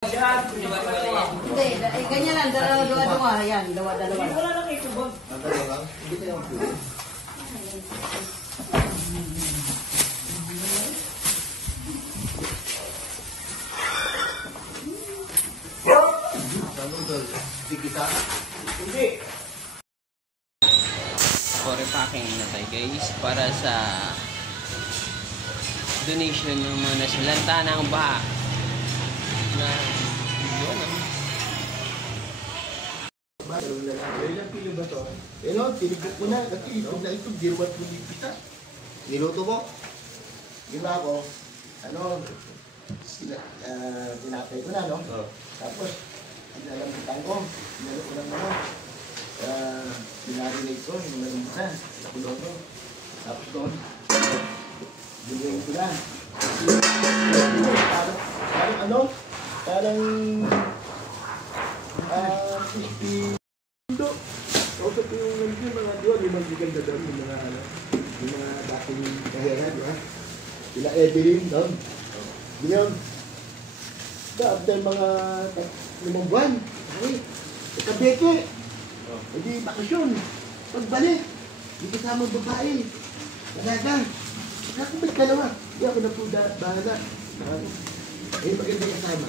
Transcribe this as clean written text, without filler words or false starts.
Hindi, ganyan lang, dalawa-dalawa. Yan, dalawa-dalawa. Wala lang ito ba? Dalawa lang? Hindi kayo ang pili. Kita? Hindi. Repacking na tayo guys para sa donation ng mga nasulanta ng baha na yun Ilang kilo ba ito? Ano, tinigap mo na. Kasi ito na ito, girwan ko ni pita. Niluto ko. Gila ko. Ano, tinapay ko na, no? Tapos, inalambutan ko. Inalo ko ng ano. Pinarinate ko, yung mga lumbutan. Nakulong ko. Tapos doon, bigyan ko na. Parang ano? Parang crispy. Kausap ko yung mga doon, yung magiging dadam, yung mga dating kahera, di ba? Sila Evelyn, no? Ganyan. After mga 5 buwan, ay, ikabeke. Hindi bakasyon. Pagbalik, hindi kasama ang babae. Nagaga. Saka kung may dalawa, hindi ako na po bahala. Eh, maganda kasama.